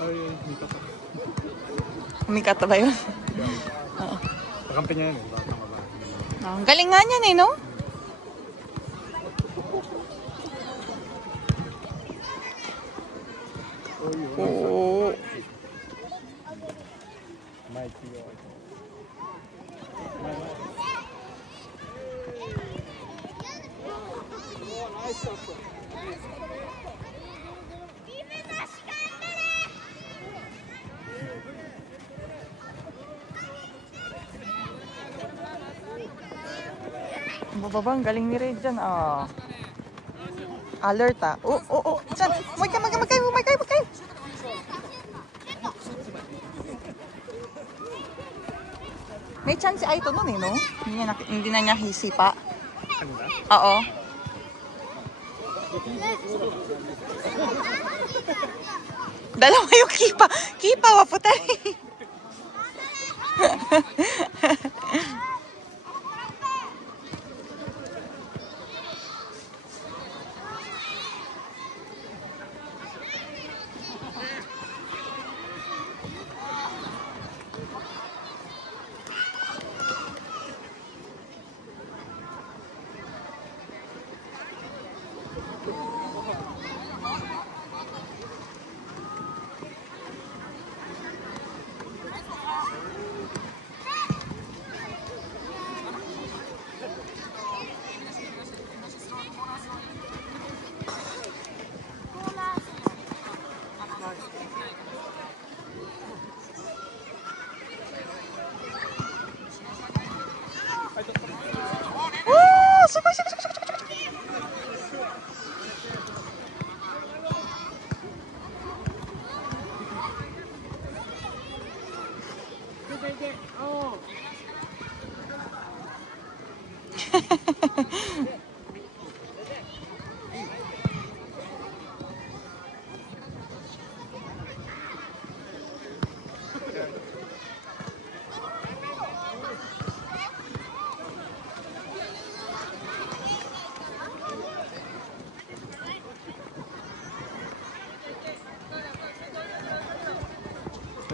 Ay, hindi ka pa. Umikata ba yun? Oo. Pakampi niya yan eh. Ang galing nga niyan eh, no? Oo. Bababa, ang galing ni Red dyan. Alert ah. Oo. Dyan. Magkay. May chance ay ito nun eh, no? Hindi na niya hisipa. Oo. Dalawa yung kipa. Kipa, waputay.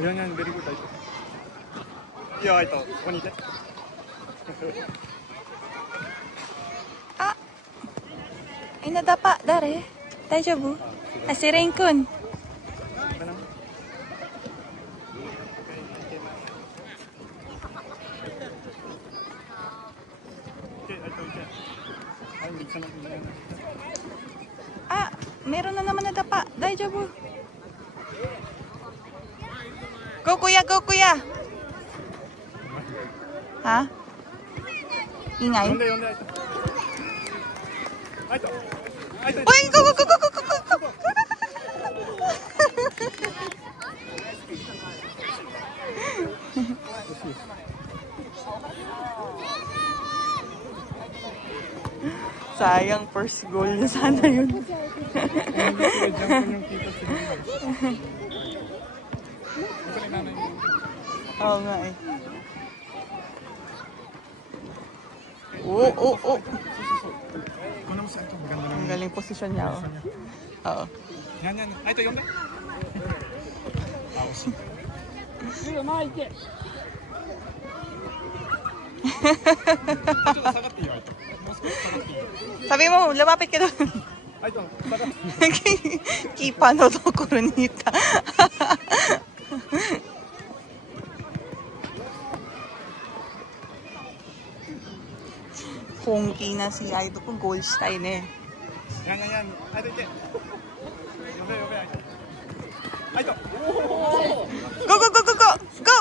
Yan, very good. Yeah, ito. ここにいて。Ay, nadapa. Dare. Daijoubu? Si Rain-kun. Meron na naman nadapa. Daijoubu. Go, kuya! Ha? Ingay? Uy! Go! Sayang, first goal niya sana yun. Oo nga eh. Oo. Ang galing posisyon niya. Oo. Yan. Ay, ito yung Sabi mo, lumapit ka doon. Kipa no to, Coronita. Hongki na si Aido ko, Goldstein eh. Yan. Aido, ite. Aido. Go!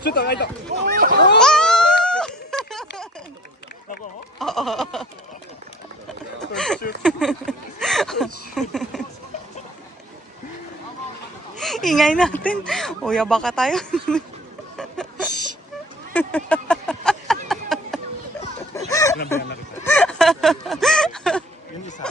Shoot, Aido. Oo. Ingay natin. Uya, baka tayo. Grabe yan na kita. Yung isa.